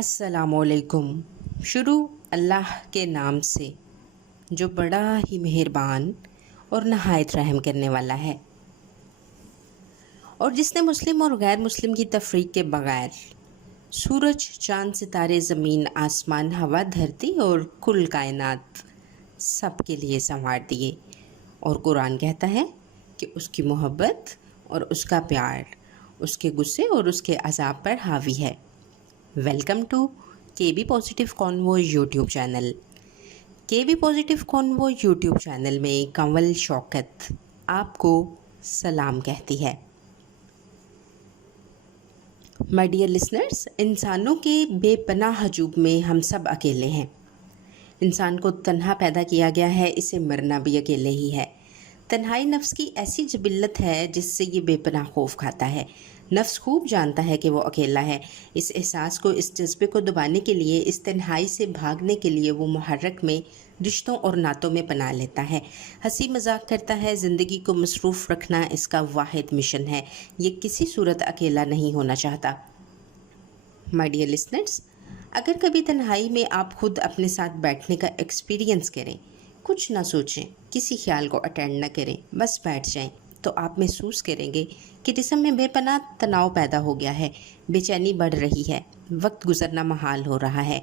अस्सलाम वालेकुम। शुरू अल्लाह के नाम से जो बड़ा ही मेहरबान और नहायत रहम करने वाला है, और जिसने मुस्लिम और गैर मुस्लिम की तफरीक के बगैर सूरज, चाँद, सितारे, ज़मीन, आसमान, हवा, धरती और कुल कायनात सब के लिए संवार दिए। और कुरान कहता है कि उसकी मोहब्बत और उसका प्यार उसके गुस्से और उसके अज़ाब पर हावी है। Welcome to KB positive convo YouTube channel. KB positive convo YouTube channel में कंवल शौकत आपको सलाम कहती है। माय डियर लिसनर्स, इंसानों के बेपनाह हजूब में हम सब अकेले हैं। इंसान को तन्हा पैदा किया गया है, इसे मरना भी अकेले ही है। तन्हाई नफ्स की ऐसी जबिल्लत है जिससे ये बेपनाह खौफ खाता है। नफ्स खूब जानता है कि वो अकेला है। इस एहसास को, इस जज्बे को दबाने के लिए, इस तन्हाई से भागने के लिए वो मुहर्रक में, रिश्तों और नातों में पनाह लेता है, हंसी मजाक करता है। ज़िंदगी को मसरूफ़ रखना इसका वाहिद मिशन है। ये किसी सूरत अकेला नहीं होना चाहता। माय डियर लिसनर्स, अगर कभी तन्हाई में आप खुद अपने साथ बैठने का एक्सपीरियंस करें, कुछ ना सोचें, किसी ख्याल को अटेंड ना करें, बस बैठ जाएं, तो आप महसूस करेंगे कि जिस्म में बेपनाह तनाव पैदा हो गया है, बेचैनी बढ़ रही है, वक्त गुजरना महाल हो रहा है।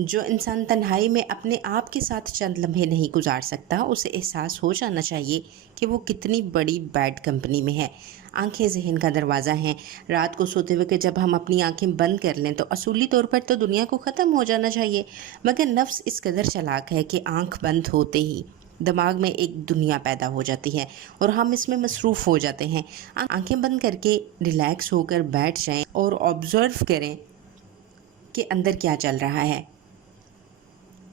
जो इंसान तन्हाई में अपने आप के साथ चंद लम्हे नहीं गुजार सकता, उसे एहसास हो जाना चाहिए कि वो कितनी बड़ी बैड कंपनी में है। आंखें ज़हन का दरवाज़ा हैं। रात को सोते हुए जब हम अपनी आंखें बंद कर लें तो असूली तौर पर तो दुनिया को ख़त्म हो जाना चाहिए, मगर नफ्स इस कदर चालाक है कि आंख बंद होते ही दिमाग में एक दुनिया पैदा हो जाती है और हम इसमें मसरूफ़ हो जाते हैं। आंखें बंद करके रिलैक्स होकर बैठ जाएं और ऑब्ज़र्व करें कि अंदर क्या चल रहा है।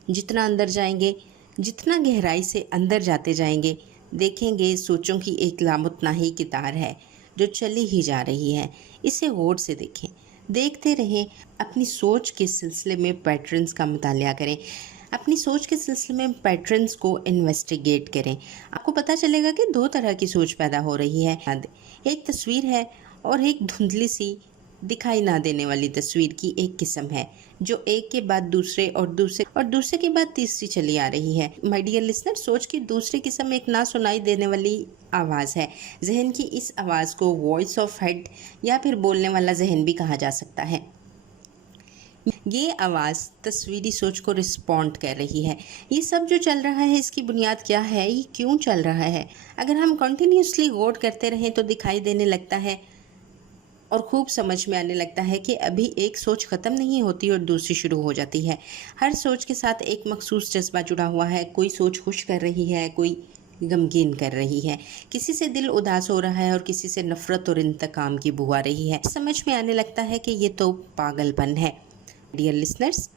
जितना अंदर जाएंगे, जितना गहराई से अंदर जाते जाएंगे, देखेंगे सोचों की एक लामुतनाही की तार है जो चली ही जा रही है। इसे गौर से देखें, देखते रहें। अपनी सोच के सिलसिले में पैटर्न्स का मुतालिया करें, अपनी सोच के सिलसिले में पैटर्न्स को इन्वेस्टिगेट करें। आपको पता चलेगा कि दो तरह की सोच पैदा हो रही है। एक तस्वीर है और एक धुंधली सी दिखाई ना देने वाली तस्वीर की एक किस्म है जो एक के बाद दूसरे और दूसरे के बाद तीसरी चली आ रही है। माय डियर लिसनर, सोच की दूसरी किस्म एक ना सुनाई देने वाली आवाज़ है। जहन की इस आवाज़ को वॉइस ऑफ हेड या फिर बोलने वाला जहन भी कहा जा सकता है। ये आवाज़ तस्वीरी सोच को रिस्पॉन्ड कर रही है। ये सब जो चल रहा है, इसकी बुनियाद क्या है, ये क्यों चल रहा है? अगर हम कंटिन्यूसली गौर करते रहें तो दिखाई देने लगता है और खूब समझ में आने लगता है कि अभी एक सोच ख़त्म नहीं होती और दूसरी शुरू हो जाती है। हर सोच के साथ एक मखसूस जज्बा जुड़ा हुआ है। कोई सोच खुश कर रही है, कोई गमगीन कर रही है, किसी से दिल उदास हो रहा है और किसी से नफ़रत और इंतकाम की बू आ रही है। समझ में आने लगता है कि ये तो पागलपन है। डियर लिसनर्स,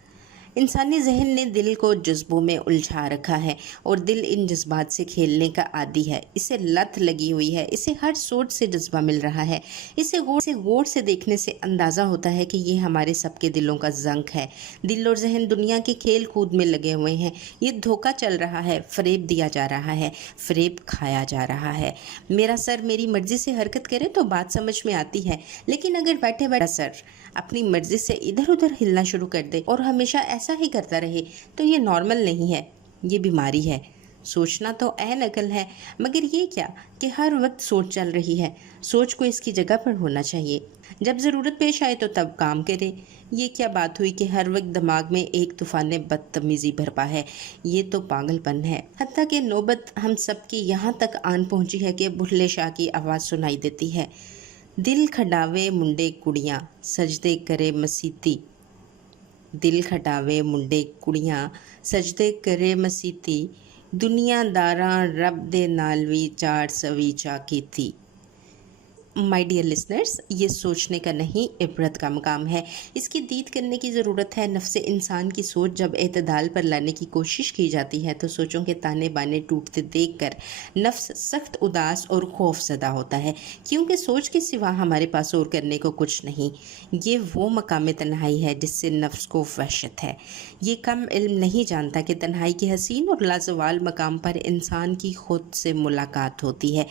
इंसानी जहन ने दिल को जज्बों में उलझा रखा है और दिल इन जज्बात से खेलने का आदी है। इसे लत लगी हुई है, इसे हर सोच से जज्बा मिल रहा है। इसे गौर से देखने से अंदाज़ा होता है कि ये हमारे सबके दिलों का ज़ंक है। दिल और जहन दुनिया के खेल कूद में लगे हुए हैं। ये धोखा चल रहा है, फ़रेब दिया जा रहा है, फ़रेब खाया जा रहा है। मेरा सर मेरी मर्ज़ी से हरकत करे तो बात समझ में आती है, लेकिन अगर बैठे बैठे सर अपनी मर्ज़ी से इधर उधर हिलना शुरू कर दे और हमेशा ऐसा ही करता रहे तो ये नॉर्मल नहीं है, ये बीमारी है। सोचना तो ऐन अकल है, मगर ये क्या कि हर वक्त सोच चल रही है। सोच को इसकी जगह पर होना चाहिए। जब ज़रूरत पेश आए तो तब काम करे। ये क्या बात हुई कि हर वक्त दिमाग में एक तूफ़ान बदतमीज़ी भरपा है। ये तो पागलपन है। हत्ता कि नौबत हम सब की यहाँ तक आन पहुँची है कि बुल्ले शाह की आवाज़ सुनाई देती है। दिल खटावे मुंडे कुड़ियाँ सजदे करे मसीती, दिल खटावे मुंडे कुड़ियाँ सजदे करे मसीती, दुनियादारां रब दे नाल वी चार सवीचा कीती। माय डियर लिसनर्स, ये सोचने का नहीं, इबरत का मकाम है। इसकी दीद करने की ज़रूरत है। नफ्स इंसान की सोच जब एतदाल पर लाने की कोशिश की जाती है तो सोचों के ताने बाने टूटते देखकर नफ्स सख्त उदास और खौफज़दा होता है, क्योंकि सोच के सिवा हमारे पास और करने को कुछ नहीं। ये वो मकाम तन्हाई है जिससे नफ्स को वहशत है। ये कम इल्म नहीं जानता कि तन्हाई के हसीन और लाजवाल मकाम पर इंसान की खुद से मुलाकात होती है।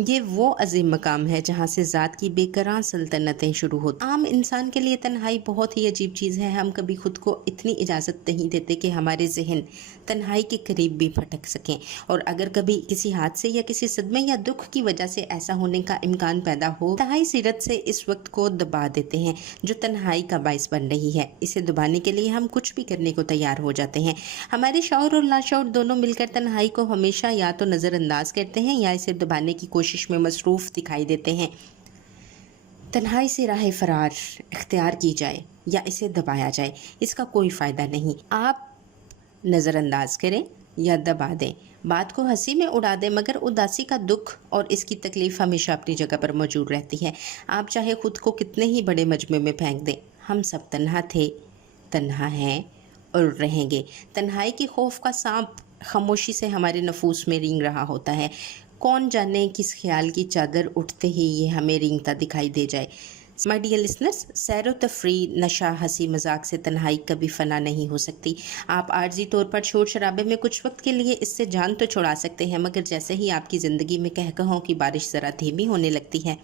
ये वो अजीम मकाम है जहाँ جہاں سے ذات کی بے قرار سلطنتیں شروع ہوتی۔ عام انسان کے لیے تنہائی بہت ہی عجیب چیز ہے۔ ہم کبھی خود کو اتنی اجازت نہیں دیتے کہ ہمارے ذہن تنہائی کے قریب بھی بھٹک سکیں، اور اگر کبھی کسی حادثے یا کسی صدمے یا دکھ کی وجہ سے ایسا ہونے کا امکان پیدا ہو، انتہائی سیرت سے اس وقت کو دبا دیتے ہیں جو تنہائی کا باعث بن رہی ہے۔ اسے دبانے کے لیے ہم کچھ بھی کرنے کو تیار ہو جاتے ہیں۔ ہمارے شعور اور لاشعور دونوں مل کر تنہائی کو ہمیشہ یا تو نظر انداز کرتے ہیں یا اسے دبانے کی کوشش میں مصروف دکھائی دیتے ہیں۔ تنہائی سے راہ فرار اختیار کی جائے یا اسے دبایا جائے، اس کا کوئی فائدہ نہیں۔ آپ نظر انداز کریں یا دبا دیں، بات کو ہنسی میں اڑا دیں، مگر اداسی کا دکھ اور اس کی تکلیف ہمیشہ اپنی جگہ پر موجود رہتی ہے۔ آپ چاہے خود کو کتنے ہی بڑے مجمع میں پھینک دیں، ہم سب تنہا تھے، تنہا ہیں اور رہیں گے۔ تنہائی کے خوف کا سانپ خاموشی سے ہمارے نفوس میں رینگ رہا ہوتا ہے۔ کون جانے کس خیال کی چادر اٹھتے ہی یہ ہمیں رینگتا دکھائی دے جائے۔ مائی ڈیئر لسنرز، سیر و تفریح، نشہ، ہنسی مذاق سے تنہائی کبھی فنا نہیں ہو سکتی۔ آپ عارضی طور پر شور شرابے میں کچھ وقت کے لیے اس سے جان تو چھڑا سکتے ہیں، مگر جیسے ہی آپ کی زندگی میں قہقہوں کی بارش ذرا دھیمی ہونے لگتی ہے،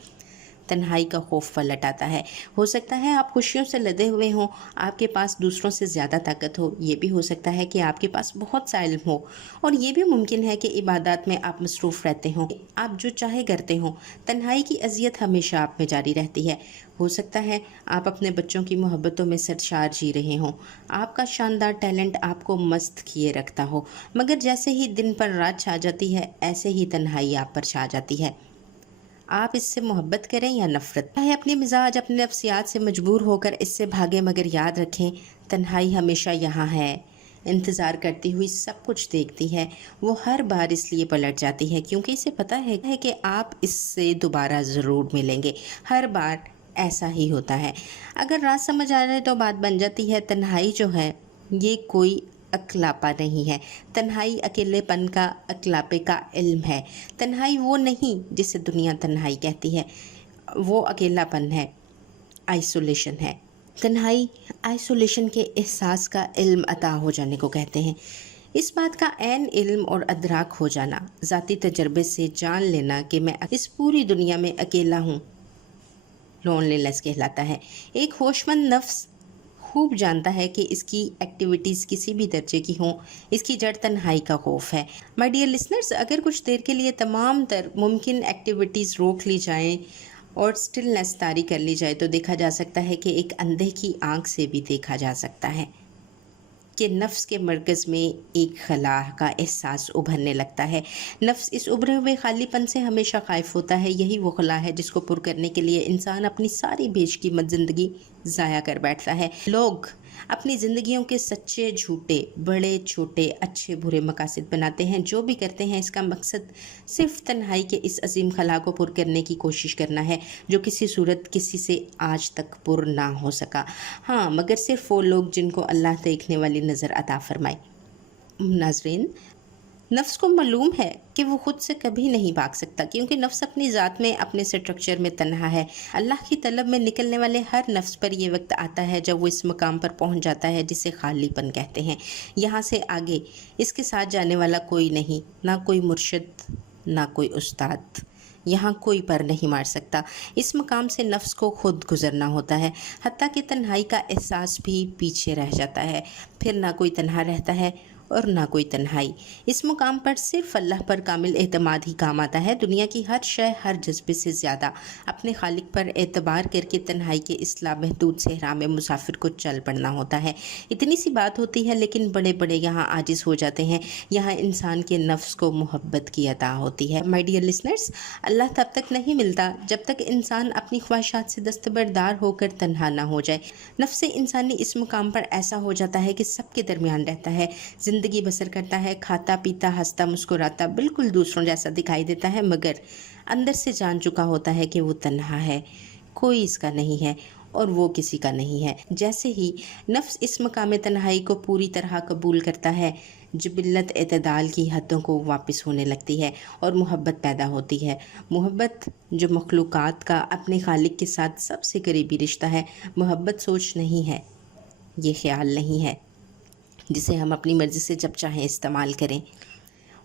تنہائی کا خوف پلٹ آتا ہے۔ ہو سکتا ہے آپ خوشیوں سے لدے ہوئے ہوں، آپ کے پاس دوسروں سے زیادہ طاقت ہو، یہ بھی ہو سکتا ہے کہ آپ کے پاس بہت سا علم ہو، اور یہ بھی ممکن ہے کہ عبادات میں آپ مصروف رہتے ہوں، آپ جو چاہے کرتے ہوں۔ تنہائی کی اذیت ہمیشہ آپ میں جاری رہتی ہے۔ ہو سکتا ہے آپ اپنے بچوں کی محبتوں میں سرشار جی رہے ہوں، آپ کا شاندار ٹیلنٹ آپ کو مست کیے رکھتا ہو، مگر جیسے ہی دن پر رات چھا جاتی ہے، ایسے ہی تنہائی آپ پر چھا جاتی ہے۔ آپ اس سے محبت کریں یا نفرت، چاہے اپنے مزاج، اپنے نفسیات سے مجبور ہو کر اس سے بھاگیں، مگر یاد رکھیں تنہائی ہمیشہ یہاں ہے، انتظار کرتی ہوئی، سب کچھ دیکھتی ہے۔ وہ ہر بار اس لیے پلٹ جاتی ہے کیونکہ اسے پتہ ہے کہ آپ اس سے دوبارہ ضرور ملیں گے۔ ہر بار ایسا ہی ہوتا ہے۔ اگر رات سمجھ آ جائے تو بات بن جاتی ہے۔ تنہائی جو ہے یہ کوئی اکلاپا نہیں ہے، تنہائی اکیلے پن کا، اکلاپے کا علم ہے۔ تنہائی وہ نہیں جسے دنیا تنہائی کہتی ہے، وہ اکیلا پن ہے، آئسولیشن ہے۔ تنہائی آئسولیشن کے احساس کا علم عطا ہو جانے کو کہتے ہیں۔ اس بات کا عین علم اور ادراک ہو جانا، ذاتی تجربے سے جان لینا کہ میں اس پوری دنیا میں اکیلا ہوں، لونلی لیس کہلاتا ہے۔ ایک ہوش مند نفس خوب جانتا ہے کہ اس کی ایکٹیویٹیز کسی بھی درجے کی ہوں، اس کی جڑ تنہائی کا خوف ہے۔ مائی ڈیئر لسنرز، اگر کچھ دیر کے لیے تمام تر ممکن ایکٹیویٹیز روک لی جائیں اور سٹلنس طاری کر لی جائے تو دیکھا جا سکتا ہے کہ ایک اندھے کی آنکھ سے بھی دیکھا جا سکتا ہے کہ نفس کے مرکز میں ایک خلا کا احساس ابھرنے لگتا ہے۔ نفس اس ابھرے ہوئے خالی پن سے ہمیشہ خائف ہوتا ہے۔ یہی وہ خلا ہے جس کو پر کرنے کے لیے انسان اپنی ساری بیش قیمت زندگی ضائع کر بیٹھتا ہے۔ لوگ اپنی زندگیوں کے سچے جھوٹے، بڑے چھوٹے، اچھے برے مقاصد بناتے ہیں۔ جو بھی کرتے ہیں اس کا مقصد صرف تنہائی کے اس عظیم خلا کو پر کرنے کی کوشش کرنا ہے جو کسی صورت کسی سے آج تک پر نہ ہو سکا۔ ہاں، مگر صرف وہ لوگ جن کو اللہ دیکھنے والی نظر عطا فرمائے۔ ناظرین، نفس کو معلوم ہے کہ وہ خود سے کبھی نہیں بھاگ سکتا، کیونکہ نفس اپنی ذات میں، اپنے سٹرکچر میں تنہا ہے۔ اللہ کی طلب میں نکلنے والے ہر نفس پر یہ وقت آتا ہے جب وہ اس مقام پر پہنچ جاتا ہے جسے خالی پن کہتے ہیں۔ یہاں سے آگے اس کے ساتھ جانے والا کوئی نہیں، نہ کوئی مرشد، نہ کوئی استاد، یہاں کوئی پر نہیں مار سکتا۔ اس مقام سے نفس کو خود گزرنا ہوتا ہے، حتیٰ کہ تنہائی کا احساس بھی پیچھے رہ جاتا ہے۔ پھر نہ کوئی تنہا رہتا ہے اور نہ کوئی تنہائی۔ اس مقام پر صرف اللہ پر کامل اعتماد ہی کام آتا ہے۔ دنیا کی ہر شے، ہر جذبے سے زیادہ اپنے خالق پر اعتبار کر کے تنہائی کے اس لامحدود صحرا میں مسافر کو چل پڑنا ہوتا ہے۔ اتنی سی بات ہوتی ہے لیکن بڑے بڑے یہاں عاجز ہو جاتے ہیں۔ یہاں انسان کے نفس کو محبت کی عطا ہوتی ہے۔ مائی ڈیئر لسنرز، اللہ تب تک نہیں ملتا جب تک انسان اپنی خواہشات سے دستبردار ہو کر تنہا نہ ہو جائے۔ نفس انسانی اس مقام پر ایسا ہو جاتا ہے کہ سب کے درمیان رہتا ہے، زندگی بسر کرتا ہے، کھاتا پیتا، ہنستا مسکراتا، بالکل دوسروں جیسا دکھائی دیتا ہے، مگر اندر سے جان چکا ہوتا ہے کہ وہ تنہا ہے، کوئی اس کا نہیں ہے اور وہ کسی کا نہیں ہے۔ جیسے ہی نفس اس مقام تنہائی کو پوری طرح قبول کرتا ہے، جبلت اعتدال کی حدوں کو واپس ہونے لگتی ہے اور محبت پیدا ہوتی ہے۔ محبت جو مخلوقات کا اپنے خالق کے ساتھ سب سے قریبی رشتہ ہے۔ محبت سوچ نہیں ہے، یہ خیال نہیں ہے جسے ہم اپنی مرضی سے جب چاہیں استعمال کریں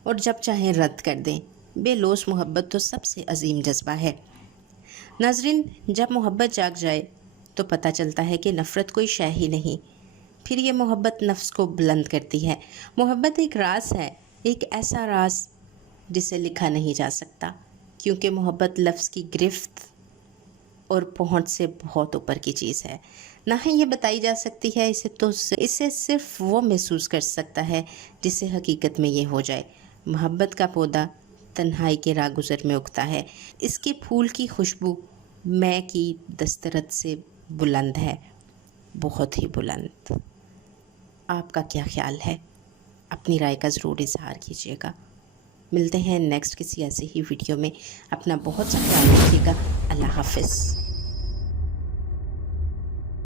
اور جب چاہیں رد کر دیں۔ بے لوث محبت تو سب سے عظیم جذبہ ہے۔ नाजरीन, जब मोहब्बत जाग जाए तो पता चलता है कि नफ़रत कोई शय ही नहीं। फिर ये मोहब्बत नफ्स को बुलंद करती है। मोहब्बत एक राज है, एक ऐसा राज जिसे लिखा नहीं जा सकता, क्योंकि मोहब्बत लफ्ज़ की गिरफ्त और पहुंच से बहुत ऊपर की चीज़ है। ना ही ये बताई जा सकती है, इसे सिर्फ वो महसूस कर सकता है जिसे हकीकत में ये हो जाए। मोहब्बत का पौधा तन्हाई के रागुज़र में उगता है। इसके फूल की खुशबू मैं की दस्तरत से बुलंद है, बहुत ही बुलंद। आपका क्या ख्याल है? अपनी राय का ज़रूर इज़हार कीजिएगा। मिलते हैं नेक्स्ट किसी ऐसे ही वीडियो में। अपना बहुत सा ख्याल रखिएगा। अल्लाह हाफ़िज़।